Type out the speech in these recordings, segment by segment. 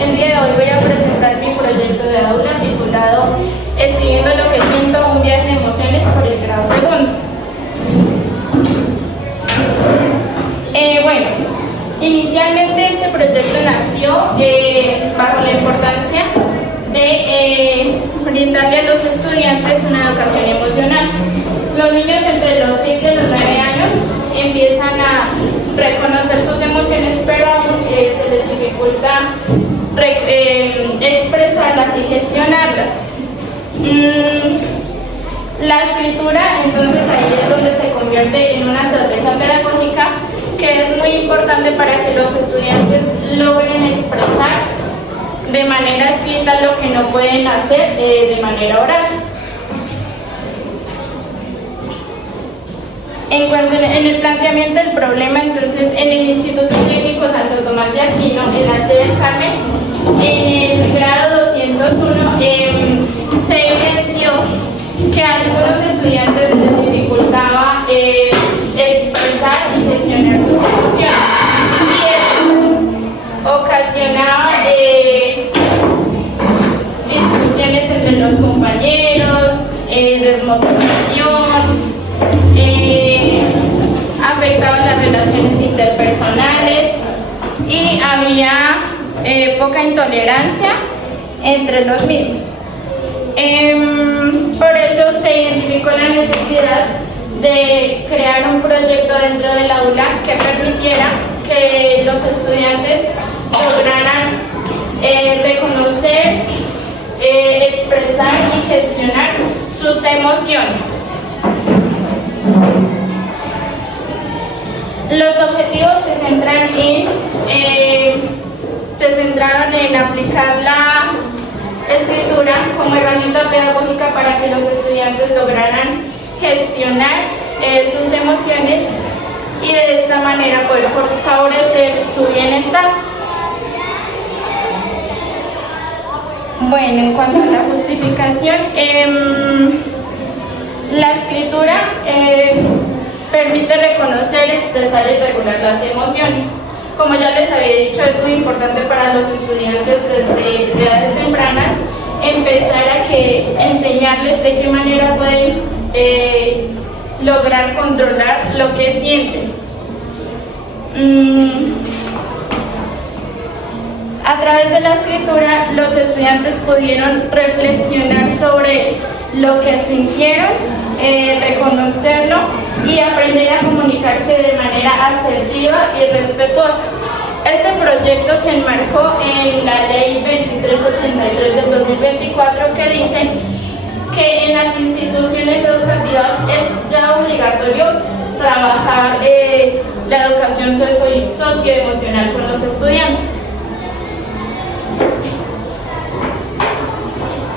El día de hoy voy a presentar mi proyecto de aula titulado Escribiendo lo que siento, un viaje de emociones por el grado segundo. Bueno, inicialmente este proyecto nació bajo la importancia de brindarle a los estudiantes una educación emocional. Los niños entre los 7 y los 9 años empiezan a reconocer sus emociones, pero aún se les dificulta expresarlas y gestionarlas. La escritura, entonces, ahí es donde se convierte en una estrategia pedagógica que es muy importante para que los estudiantes logren expresar de manera escrita lo que no pueden hacer de manera oral. En el planteamiento del problema, entonces, en el Instituto Clínico Santo Tomás de Aquino, en la sede del Carmen, en el grado 201, se evidenció que a algunos estudiantes se les dificultaba expresar y gestionar sus emociones. Y eso ocasionaba discusiones entre los compañeros, desmotivación, afectaba las relaciones interpersonales y había poca intolerancia entre los mismos. Por eso se identificó la necesidad de crear un proyecto dentro del aula que permitiera que los estudiantes lograran reconocer, expresar y gestionar sus emociones. Los objetivos se centraron en aplicar la escritura como herramienta pedagógica para que los estudiantes lograran gestionar sus emociones y de esta manera poder favorecer su bienestar. Bueno, en cuanto a la justificación, la escritura permite reconocer, expresar y regular las emociones. Como ya les había dicho, es muy importante para los estudiantes desde edades tempranas empezar a enseñarles de qué manera pueden lograr controlar lo que sienten. A través de la escritura, los estudiantes pudieron reflexionar sobre lo que sintieron, reconocerlo y aprender a comunicarse de manera asertiva y respetuosa. Este proyecto se enmarcó en la Ley 2383 del 2024, que dice que en las instituciones educativas es ya obligatorio trabajar la educación socioemocional con los estudiantes.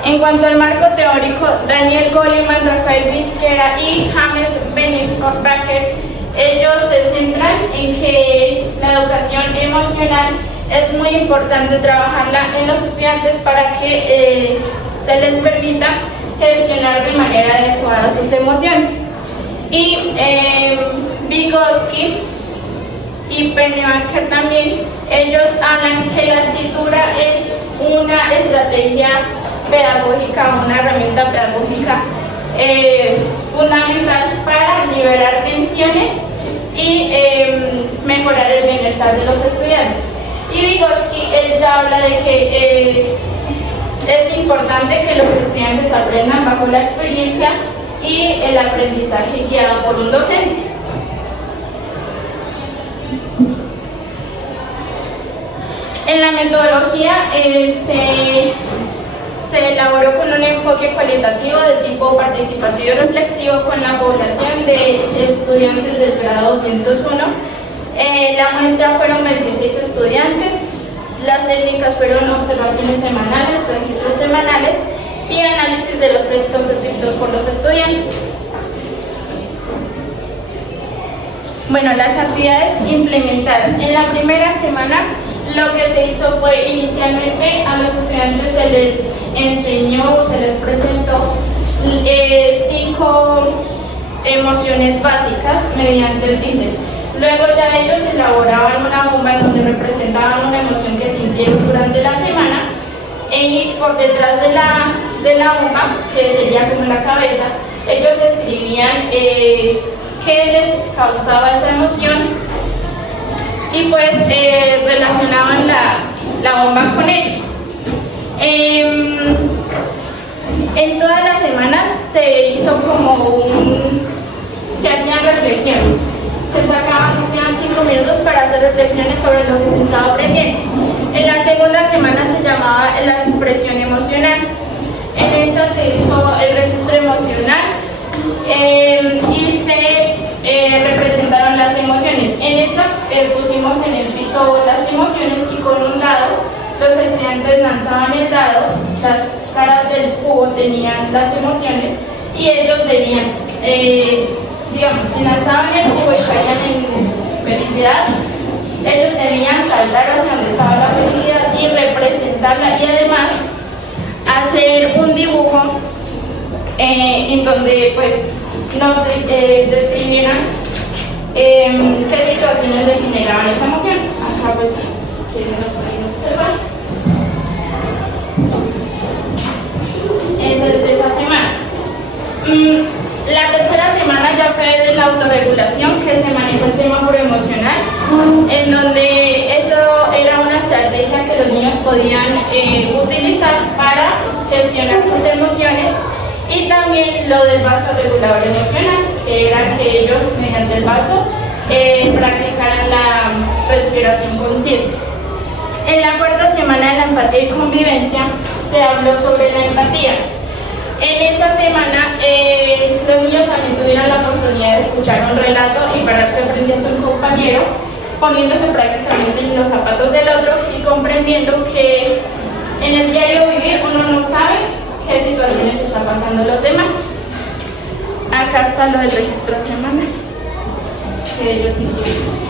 En cuanto al marco teórico, Daniel Goleman, Rafael Vizquera y James Benetbacher, ellos se centran en que la educación emocional es muy importante trabajarla en los estudiantes para que se les permita gestionar de manera adecuada sus emociones. Y Vygotsky y Pennebaker también, ellos hablan que la escritura es una estrategia pedagógica, una herramienta pedagógica fundamental para liberar tensiones y mejorar el bienestar de los estudiantes. Y Vygotsky, él ya habla de que es importante que los estudiantes aprendan bajo la experiencia y el aprendizaje guiado por un docente. En la metodología se elaboró con un enfoque cualitativo de tipo participativo y reflexivo con la población de estudiantes del grado 201. La muestra fueron 26 estudiantes. Las técnicas fueron observaciones semanales, registros semanales y análisis de los textos escritos por los estudiantes. Bueno, las actividades implementadas. En la primera semana lo que se hizo fue inicialmente a los estudiantes se les enseñó, se les presentó 5 emociones básicas mediante el Tinder. Luego ya ellos elaboraban una bomba en donde representaban una emoción que sintieron durante la semana. detrás de la bomba, que sería como la cabeza, ellos escribían qué les causaba esa emoción y pues relacionaban la bomba con ellos. En todas las semanas se hizo como se hacían reflexiones. Se hacían 5 minutos para hacer reflexiones sobre lo que se estaba aprendiendo. En la segunda semana se llamaba la expresión emocional. En esa se hizo el registro emocional y se representaron las emociones. En esa pusimos en el piso las emociones y con un dado los estudiantes lanzaban el dado, las caras del cubo tenían las emociones y ellos debían, digamos, si lanzaban el cubo y caían en felicidad, ellos debían saltar hacia donde estaba la felicidad y representarla y además hacer un dibujo en donde pues nos describieran qué situaciones les generaban esa emoción. Acá pues quieren observar. Esa es de esa semana. La tercera semana ya fue de la autorregulación, que se manejó el semáforo emocional, en donde eso era una estrategia que los niños podían utilizar para gestionar sus emociones, y también lo del vaso regulador emocional, que era que ellos mediante el vaso practicaran la respiración consciente. En la cuarta semana de la empatía y convivencia se habló sobre la empatía. En esa semana los niños también tuvieron la oportunidad de escuchar un relato y pararse frente a su compañero, poniéndose prácticamente en los zapatos del otro y comprendiendo que en el diario vivir uno no sabe qué situaciones está pasando los demás. Acá está lo del registro semanal que ellos hicieron.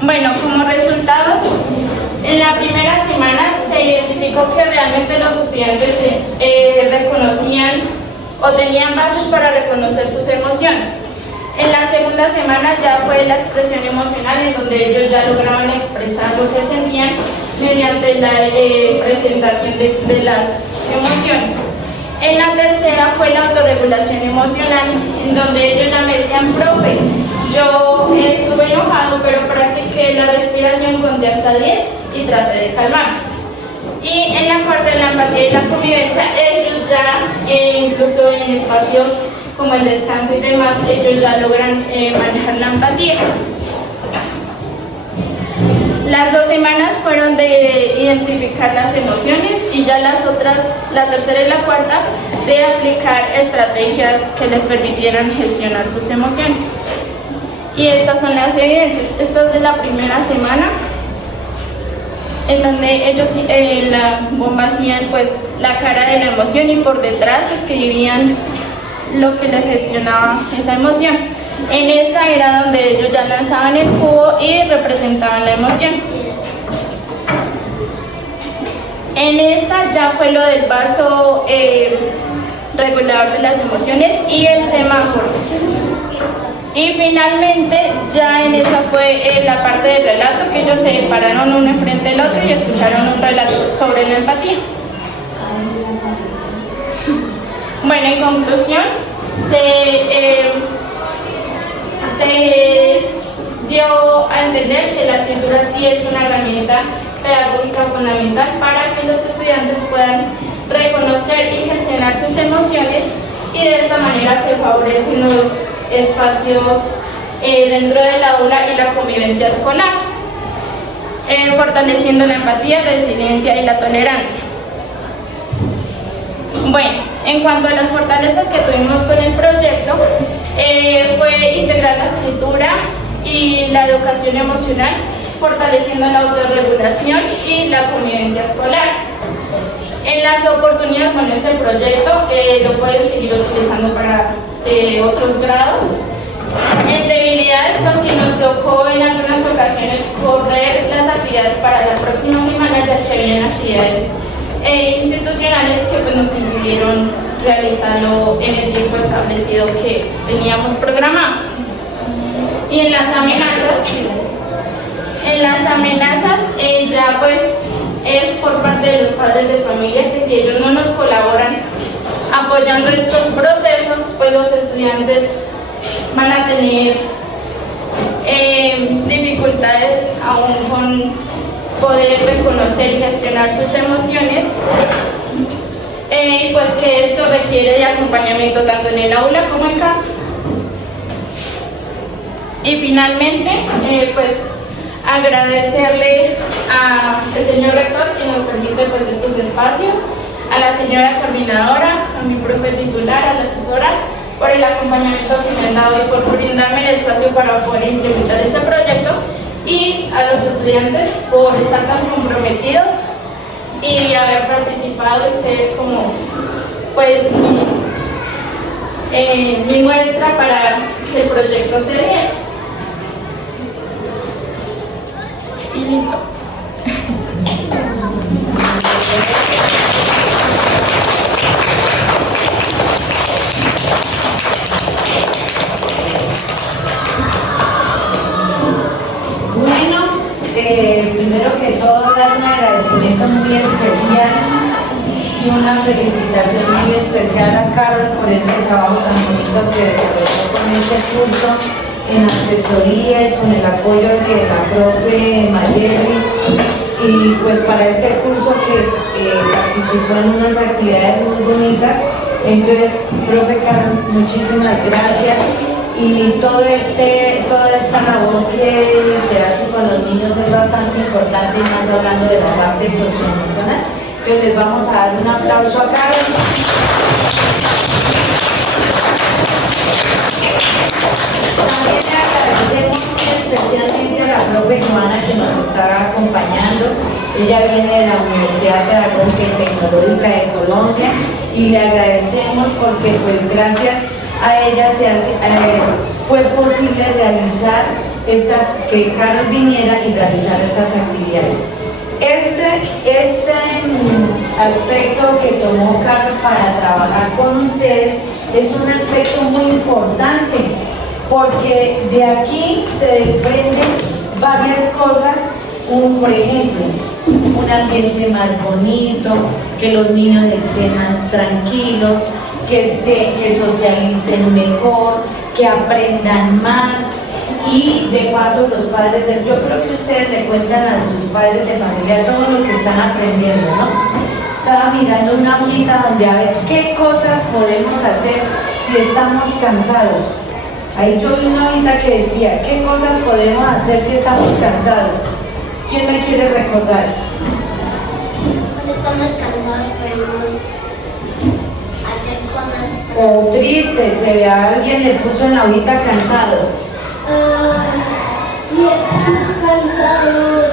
Bueno, como resultados, en la primera semana se identificó que realmente los estudiantes reconocían o tenían bases para reconocer sus emociones. En la segunda semana ya fue la expresión emocional, en donde ellos ya lograban expresar lo que sentían mediante la presentación de las emociones. En la tercera fue la autorregulación emocional, en donde ellos ya me decían, profe, yo estuve enojado, pero practiqué la respiración, conté hasta 10 y traté de calmarme. Y en la cuarta, de la empatía y la convivencia, ellos ya, incluso en espacios como el descanso y demás, ellos ya logran manejar la empatía. Las 2 semanas fueron de identificar las emociones y ya las otras, la tercera y la cuarta, de aplicar estrategias que les permitieran gestionar sus emociones. Y estas son las evidencias. Esta es de la primera semana, en donde ellos la bomba hacían pues la cara de la emoción y por detrás escribían lo que les gestionaba esa emoción. En esta era donde ellos ya lanzaban el cubo y representaban la emoción. En esta ya fue lo del vaso regulador de las emociones y el semáforo. Y finalmente ya en esa fue la parte del relato, que ellos se pararon uno enfrente del otro y escucharon un relato sobre la empatía. Bueno, en conclusión, se dio a entender que la escritura sí es una herramienta pedagógica fundamental para que los estudiantes puedan reconocer y gestionar sus emociones, y de esta manera se favorecen los espacios dentro del aula y la convivencia escolar, fortaleciendo la empatía, resiliencia y la tolerancia. Bueno, en cuanto a las fortalezas que tuvimos con el proyecto, fue integrar la escritura y la educación emocional, fortaleciendo la autorregulación y la convivencia escolar. En las oportunidades, bueno, este proyecto lo pueden seguir utilizando para otros grados. En debilidades, pues que nos tocó en algunas ocasiones correr las actividades para la próxima semana, ya que habían actividades institucionales que pues nos impidieron realizando en el tiempo establecido que teníamos programado. Y en las amenazas ya pues es por parte de los padres de familia que si ellos no nos colaboran apoyando estos procesos, pues los estudiantes van a tener dificultades aún con poder reconocer y gestionar sus emociones, y pues que esto requiere de acompañamiento tanto en el aula como en casa. Y finalmente, pues agradecerle al señor rector que nos permite pues estos espacios, a la señora coordinadora, a mi profe titular, a la asesora, por el acompañamiento que me han dado y por brindarme el espacio para poder implementar ese proyecto, y a los estudiantes por estar tan comprometidos y haber participado y ser como pues mi muestra para que el proyecto se diera. Y listo. Primero que todo, dar un agradecimiento muy especial y una felicitación muy especial a Carol por ese trabajo tan bonito que desarrolló con este curso en asesoría y con el apoyo de la profe Mayeli, y pues para este curso que participó en unas actividades muy bonitas. Entonces, profe Carol, muchísimas gracias. Y toda esta labor que se hace con los niños es bastante importante, y más hablando de la parte socioemocional. Entonces les vamos a dar un aplauso a Carol. También le agradecemos muy especialmente a la profe Joana que nos está acompañando. Ella viene de la Universidad Pedagógica y Tecnológica de Colombia, y le agradecemos porque pues gracias a ella fue posible realizar que Carol viniera y realizar estas actividades. Este aspecto que tomó Carol para trabajar con ustedes es un aspecto muy importante, porque de aquí se desprenden varias cosas, por ejemplo, un ambiente más bonito, que los niños estén más tranquilos, que socialicen mejor, que aprendan más, y de paso los padres yo creo que ustedes le cuentan a sus padres de familia todo lo que están aprendiendo, ¿no? Estaba mirando una hojita donde a ver qué cosas podemos hacer si estamos cansados. Ahí yo vi una hojita que decía qué cosas podemos hacer si estamos cansados. ¿Quién me quiere recordar? Cuando estamos cansados podemos hacer cosas. O triste, alguien le puso en la hojita cansado. Si estamos cansados.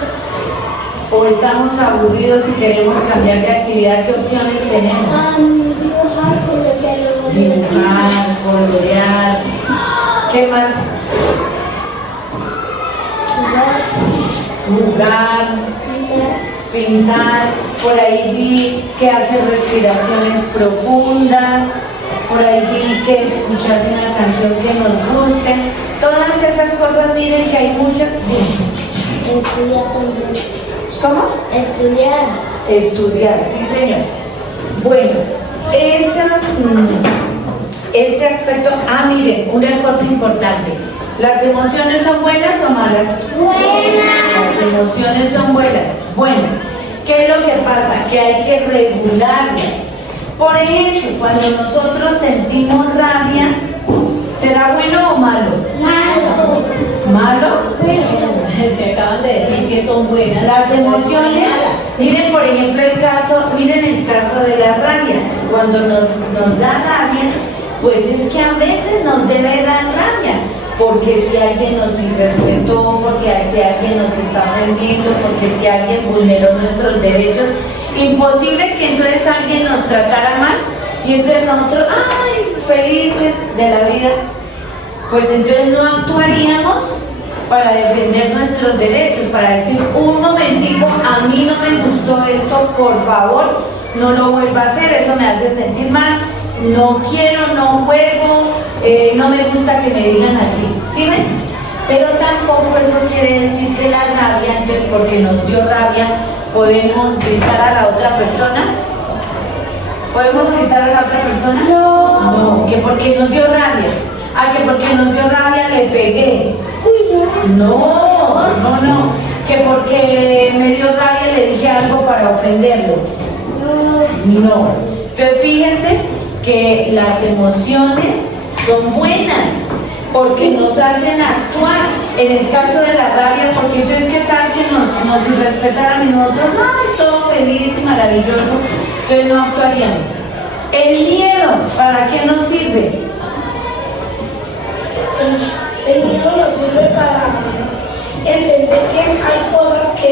O estamos aburridos y queremos cambiar de actividad, ¿qué opciones tenemos? Dibujar, colorear. Dibujar, colorear. ¿Qué más? Jugar, pintar. Por ahí vi que hacer respiraciones profundas. Por ahí vi que escuchar una canción que nos guste. Todas esas cosas, miren que hay muchas. Estudiar también. ¿Cómo? Estudiar. Estudiar, sí señor. Bueno, este aspecto, miren, una cosa importante. ¿Las emociones son buenas o malas? Buenas. Las emociones son buenas. ¿Qué es lo que pasa? Que hay que regularlas. Por ejemplo, cuando nosotros sentimos rabia, ¿será bueno o malo? Malo. ¿Malo? Se acaban de decir que son buenas. Las emociones, miren por ejemplo el caso de la rabia. Cuando nos da rabia, pues es que a veces nos debe dar rabia, porque si alguien nos irrespetó, porque si alguien nos está ofendiendo, porque si alguien vulneró nuestros derechos, imposible que entonces alguien nos tratara mal y entonces nosotros, felices de la vida, pues entonces no actuaríamos para defender nuestros derechos, para decir un momentico, a mí no me gustó esto, por favor no lo vuelva a hacer, eso me hace sentir mal, no quiero, no juego, no me gusta que me digan así, ¿sí ven? Pero tampoco eso quiere decir que la rabia, entonces porque nos dio rabia, podemos gritar a la otra persona. ¿Podemos gritar a la otra persona? No. No, que porque nos dio rabia. Ah, que porque nos dio rabia le pegué. Uy, no. No. Que porque me dio rabia le dije algo para ofenderlo. No. Entonces fíjense que las emociones son buenas porque nos hacen actuar. En el caso de la rabia, porque entonces qué tal que nos irrespetaran y nosotros, ay, todo feliz y maravilloso, entonces no actuaríamos. El miedo, ¿para qué nos sirve? El miedo nos sirve para entender que hay cosas que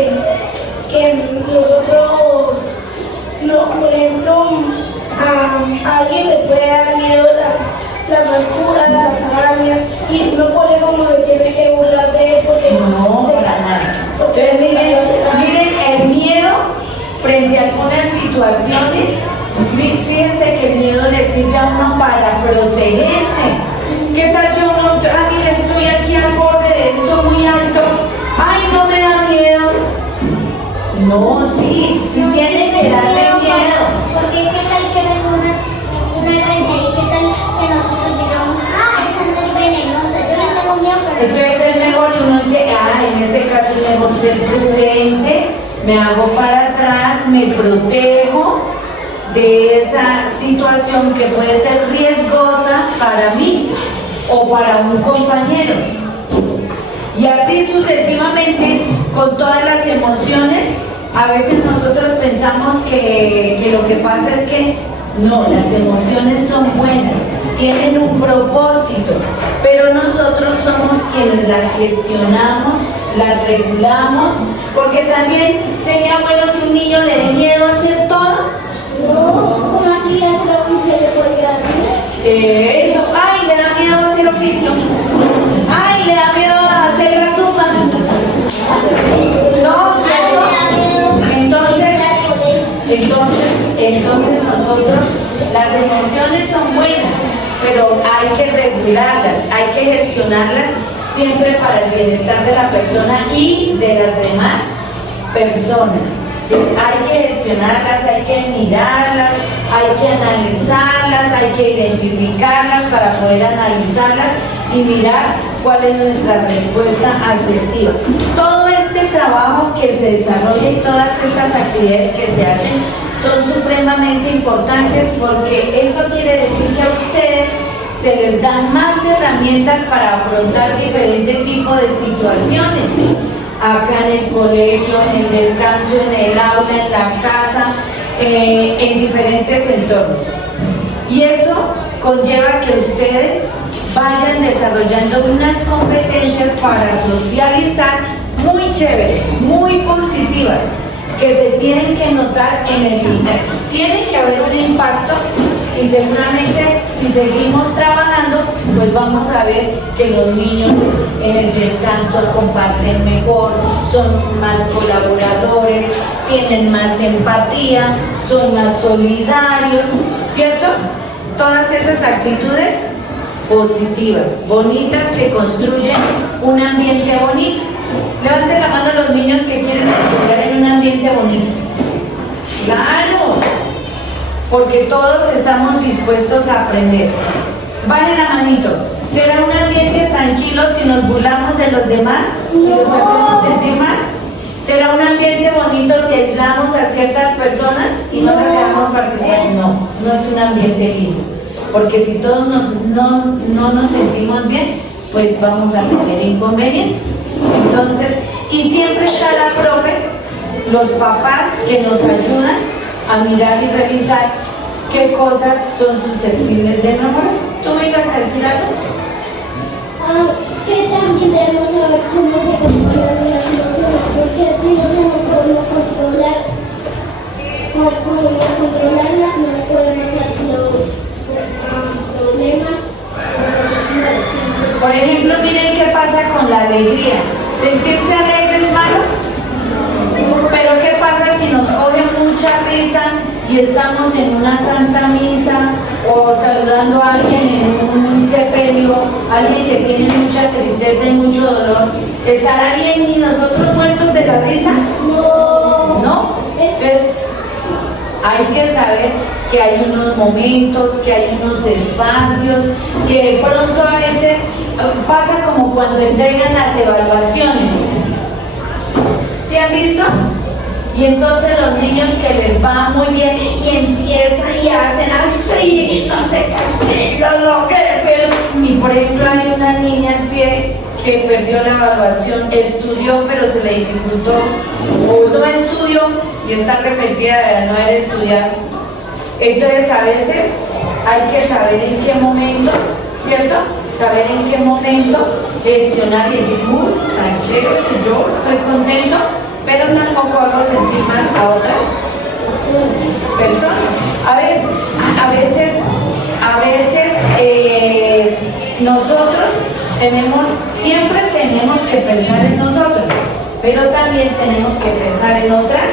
nosotros, no, por ejemplo, a alguien le puede dar miedo las alturas, las arañas, y no por eso uno se tiene que burlar de él porque No, para nada. Entonces miren el miedo frente a algunas situaciones. Fíjense que el miedo le sirve a uno para protegerse. ¿Qué tal que uno, mira, estoy aquí al borde de esto muy alto, ay, no me da miedo? No, sí tiene que darle miedo. Porque qué tal que venga una araña y qué tal que nosotros digamos, esa no es venenosa, yo le tengo miedo, pero Entonces es mejor que uno dice, en ese caso es mejor ser prudente, me hago para atrás, me protejo de esa situación que puede ser riesgosa para mí o para un compañero. Y así sucesivamente con todas las emociones. A veces nosotros pensamos que lo que pasa es que no, las emociones son buenas, tienen un propósito, pero nosotros somos quienes las gestionamos, las regulamos, porque también sería bueno que un niño le dé miedo a hacer todo. ¿cómo así es lo que se le puede hacer? Eso, ay, le da miedo hacer oficio, ay, le da miedo hacer la suma. No, ¿cierto? Entonces nosotros, las emociones son buenas, pero hay que regularlas, hay que gestionarlas siempre para el bienestar de la persona y de las demás personas. Entonces, hay que gestionarlas, hay que mirarlas, hay que analizarlas, hay que identificarlas para poder analizarlas y mirar cuál es nuestra respuesta asertiva. Todo este trabajo que se desarrolla y todas estas actividades que se hacen son supremamente importantes porque eso quiere decir que a ustedes se les dan más herramientas para afrontar diferentes tipos de situaciones. Acá en el colegio, en el descanso, en el aula, en la casa, en diferentes entornos. Y eso conlleva que ustedes vayan desarrollando unas competencias para socializar muy chéveres, muy positivas, que se tienen que notar en el final. Tiene que haber un impacto y seguramente si seguimos trabajando, pues vamos a ver que los niños en el descanso comparten mejor, son más colaboradores, tienen más empatía, son más solidarios, ¿cierto? Todas esas actitudes positivas, bonitas, que construyen un ambiente bonito. Levanten la mano los niños que quieren estudiar en un ambiente bonito. Claro, porque todos estamos dispuestos a aprender. Bajen la manito. ¿Será un ambiente tranquilo si nos burlamos de los demás y los hacemos sentir mal? ¿Será un ambiente bonito si aislamos a ciertas personas y no las dejamos participar? No, no es un ambiente lindo. Porque si todos no nos sentimos bien, pues vamos a tener inconvenientes. Entonces, y siempre está la profe, los papás que nos ayudan a mirar y revisar qué cosas son susceptibles de mejorar. ¿Tú me ibas a decir algo? Que también debemos saber cómo se controlan las emociones, porque si no sabemos cómo controlarlas, no podemos hacer problemas o necesidades. Por ejemplo, miren qué pasa con la alegría. ¿Sentirse alegre es malo? Pero ¿qué pasa si nos coge mucha risa y estamos en una santa misa o saludando a alguien en un sepelio, alguien que tiene mucha tristeza y mucho dolor, ¿estará bien y nosotros muertos de la risa? No. ¿No? Entonces, hay que saber que hay unos momentos, que hay unos espacios, que de pronto a veces pasa como cuando entregan las evaluaciones. ¿Sí han visto? Y entonces los niños que les va muy bien y empiezan y hacen así, no sé qué hacer, lo logré, pero... Y por ejemplo hay una niña al pie que perdió la evaluación, estudió pero se le dificultó, o no estudió y está arrepentida de no haber estudiado. Entonces a veces hay que saber en qué momento, ¿cierto? Saber en qué momento gestionar y decir, tan chévere, yo estoy contento, pero tampoco hago sentir mal a otras personas. A veces nosotros siempre tenemos que pensar en nosotros, pero también tenemos que pensar en otras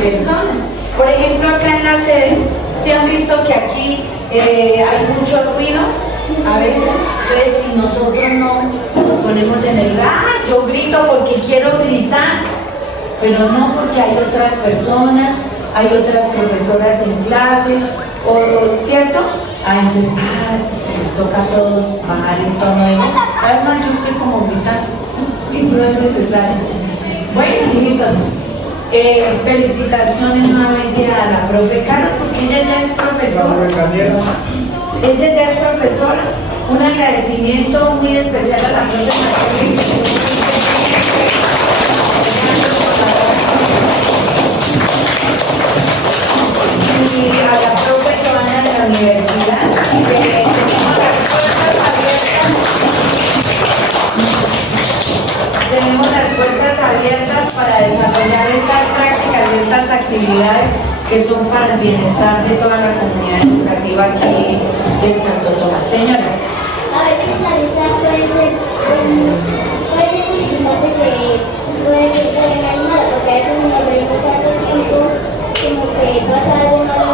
personas. Por ejemplo, acá en la sede, ¿se han visto que aquí hay mucho ruido? A veces, entonces si nosotros no nos ponemos en el yo grito porque quiero gritar, pero no porque hay otras personas, hay otras profesoras en clase, ¿cierto? Entonces, nos toca a todos bajar el tono de voz. Además, yo estoy como gritando y no es necesario. Bueno, hijitos, felicitaciones nuevamente a la profe Caro, porque ella ya es profesora. Ella ya es profesora. Un agradecimiento muy especial a la profe María y a la profe Joana de la universidad, que tenemos las puertas abiertas para desarrollar estas prácticas y estas actividades que son para el bienestar de toda la comunidad educativa aquí en Santo Tomás. Señora. A veces la risa puede ser significante, que puede ser buena y mala, porque a veces si nos reímos harto tiempo, como que pasa algo malo.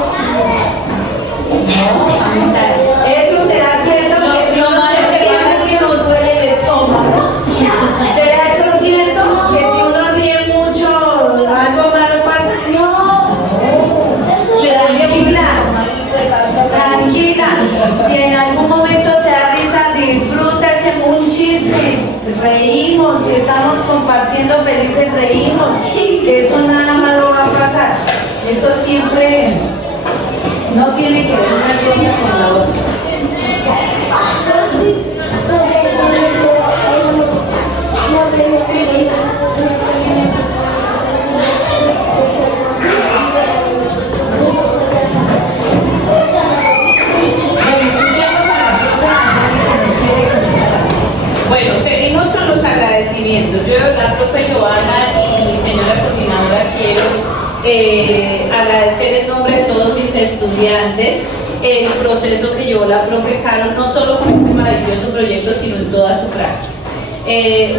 Eso será cierto que si uno se ríe mucho nos duele el estómago. ¿Será eso cierto? Que si uno ríe mucho algo malo pasa. Tranquila, si en algún momento te da risa, disfruta ese un chiste, reímos, si estamos compartiendo felices, reímos, que eso nada malo va a pasar. Eso siempre no tiene que ver una cosa con la otra. Bueno, seguimos con los agradecimientos. Yo, la profe Joana y señora coordinadora, quiero agradecer en nombre de todos mis estudiantes el proceso que llevó la profe Caro, no solo con este maravilloso proyecto, sino en toda su práctica.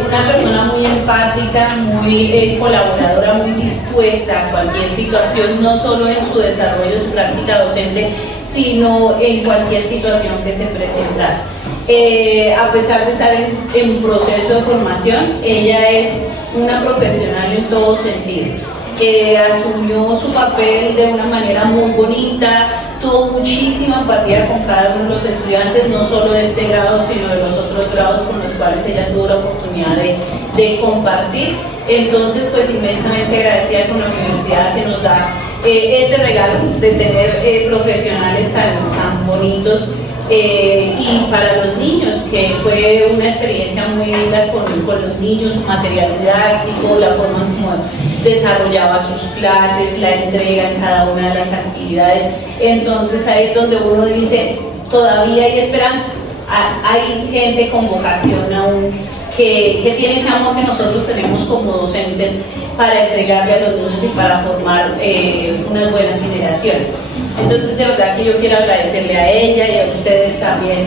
Una persona muy empática, muy colaboradora, muy dispuesta a cualquier situación, no solo en su desarrollo de su práctica docente, sino en cualquier situación que se presentara. A pesar de estar en proceso de formación, ella es una profesional en todo sentido. Asumió su papel de una manera muy bonita, tuvo muchísima empatía con cada uno de los estudiantes, no solo de este grado, sino de los otros grados con los cuales ella tuvo la oportunidad de compartir. Entonces, pues inmensamente agradecida con la universidad que nos da este regalo de tener profesionales tan bonitos. Y para los niños, que fue una experiencia muy linda con los niños, su material didáctico, la forma como desarrollaba sus clases, la entrega en cada una de las actividades. Entonces ahí es donde uno dice, todavía hay esperanza, hay gente con vocación aún que tiene ese amor que nosotros tenemos como docentes para entregarle a los niños y para formar unas buenas generaciones. Entonces, de verdad que yo quiero agradecerle a ella y a ustedes también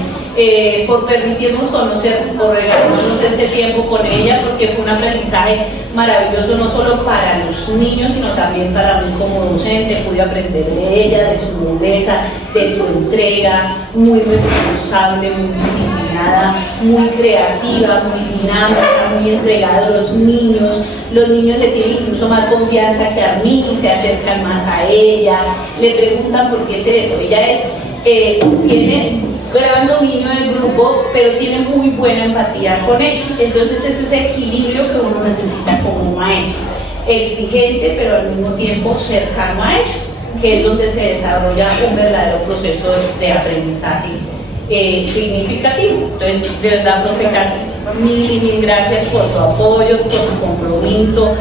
por permitirnos conocer o regalarnos este tiempo con ella, porque fue un aprendizaje maravilloso no solo para los niños, sino también para mí como docente. Pude aprender de ella, de su nobleza, de su entrega, muy responsable, muy disciplinada, muy creativa, muy dinámica, muy entregada a los niños. Los niños le tienen incluso más confianza que a mí y se acercan más a ella, le preguntan por qué es eso. Ella tiene gran dominio del grupo, pero tiene muy buena empatía con ellos. Entonces es ese equilibrio que uno necesita como maestro, exigente pero al mismo tiempo cercano a ellos, que es donde se desarrolla un verdadero proceso de aprendizaje significativo. Entonces, de verdad, profe Castro, mil gracias por tu apoyo, por tu compromiso,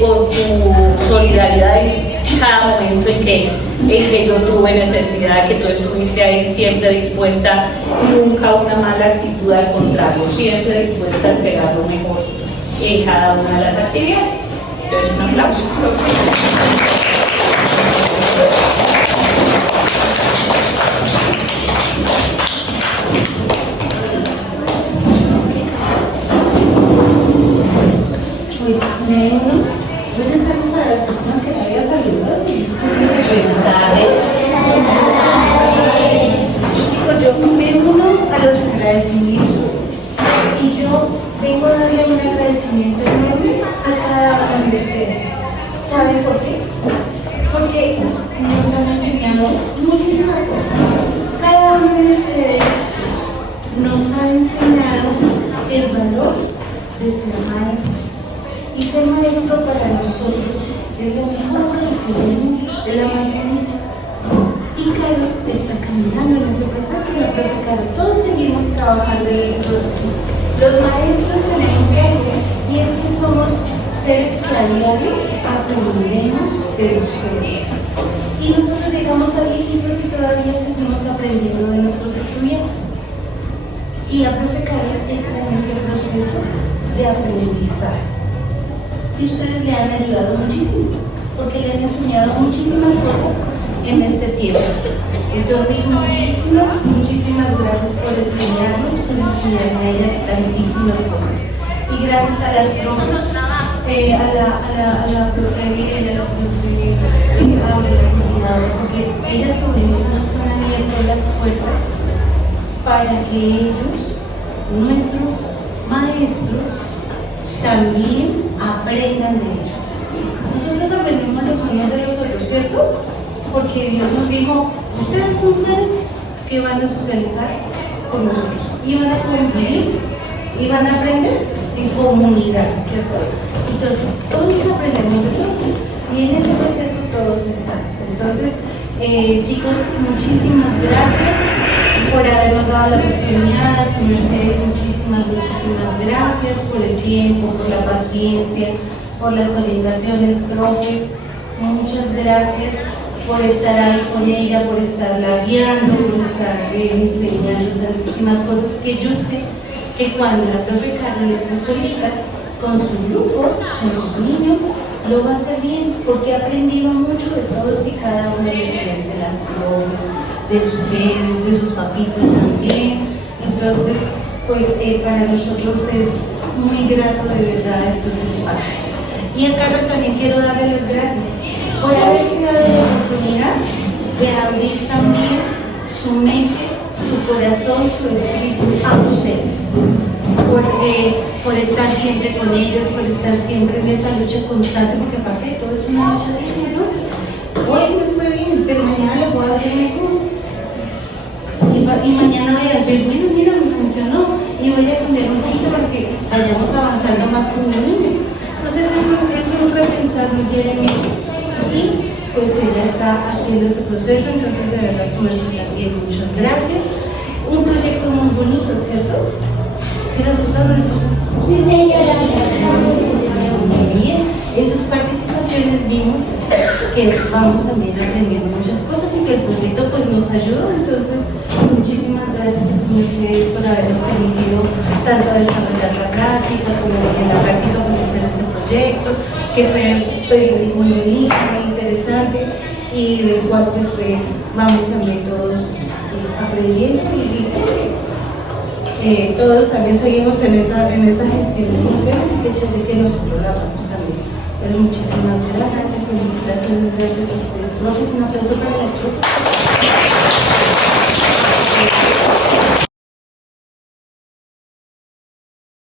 por tu solidaridad en cada momento en que yo tuve necesidad, que tú estuviste ahí siempre dispuesta, nunca una mala actitud, al contrario, siempre dispuesta a entregar lo mejor en cada una de las actividades. Entonces, un aplauso. Pues me uno. Buenas tardes para las personas que no había saludado. Buenas tardes. Chicos, yo me uno a los agradecimientos y yo vengo a darle un agradecimiento enorme a cada uno de ustedes. ¿Saben por qué? Porque nos han enseñado muchísimas cosas. Cada uno de ustedes nos ha enseñado el valor de ser maestro. Y ser maestro para nosotros es la mejor profesión del mundo, es la más bonita. Y Caro está caminando en ese proceso, la profe Caro, todos seguimos trabajando en ese proceso. Los maestros tenemos algo, y es que somos seres que a diario aprendemos de ustedes. Y nosotros llegamos a viejitos y todavía seguimos aprendiendo de nuestros estudiantes. Y la profe Caro está en ese proceso de aprendizaje. Y ustedes le han ayudado muchísimo, porque le han enseñado muchísimas cosas en este tiempo. Entonces, muchísimas gracias por enseñarnos, por enseñarme a ella tantísimas cosas. Y gracias a las profes, a la profe Miriam y a la profe Aurora, porque ellas también nos han abierto las puertas para que ellos, nuestros maestros, también aprendan de ellos. Nosotros aprendemos los unos de los otros, ¿cierto? Porque Dios nos dijo, ustedes son seres que van a socializar con nosotros y van a convivir y van a aprender en comunidad, ¿cierto? Entonces, todos aprendemos de todos y en ese proceso todos estamos. Entonces, chicos, muchísimas gracias por habernos dado la oportunidad. A su mercedes, muchísimas gracias por el tiempo, por la paciencia, por las orientaciones, profes. Muchas gracias por estar ahí con ella, por estarla guiando, por estar enseñando tantísimas cosas que yo sé que cuando la profe Carol esté solita con su grupo, con sus niños, lo va a hacer bien, porque ha aprendido mucho de todos y cada uno de los estudiantes, de las profes, de ustedes, de sus papitos también. Entonces, pues para nosotros es muy grato de verdad estos espacios. Y a Carlos también quiero darle las gracias por haberse dado la oportunidad de abrir también su mente, su corazón, su espíritu a ustedes. Por estar siempre con ellos, por estar siempre en esa lucha constante, porque aparte de todo es una lucha diaria, ¿no? Hoy me fue bien, pero mañana le puedo hacer mejor. Y mañana voy a decir, bueno, mira, me funcionó, y voy a cambiar un poquito para que vayamos avanzando más con los niños. Entonces es un repensar muy diariamente. Y pues ella está haciendo ese proceso, entonces de verdad su merced también, muchas gracias. Un proyecto muy bonito, ¿cierto? ¿Sí les gustó? Sí, señora. Muy bien. En sus participaciones vimos que vamos también aprendiendo muchas cosas y que el proyecto pues nos ayudó. Entonces, muchísimas gracias a su mercedes por habernos permitido tanto desarrollar la práctica como en la práctica pues hacer este proyecto, que fue pues muy bonito, muy interesante y del cual pues vamos también todos aprendiendo y todos también seguimos en esa gestión de emociones y qué chévere que nosotros la hagamos también. Pues muchísimas gracias y felicitaciones, gracias a ustedes. Profes, un aplauso para las profes.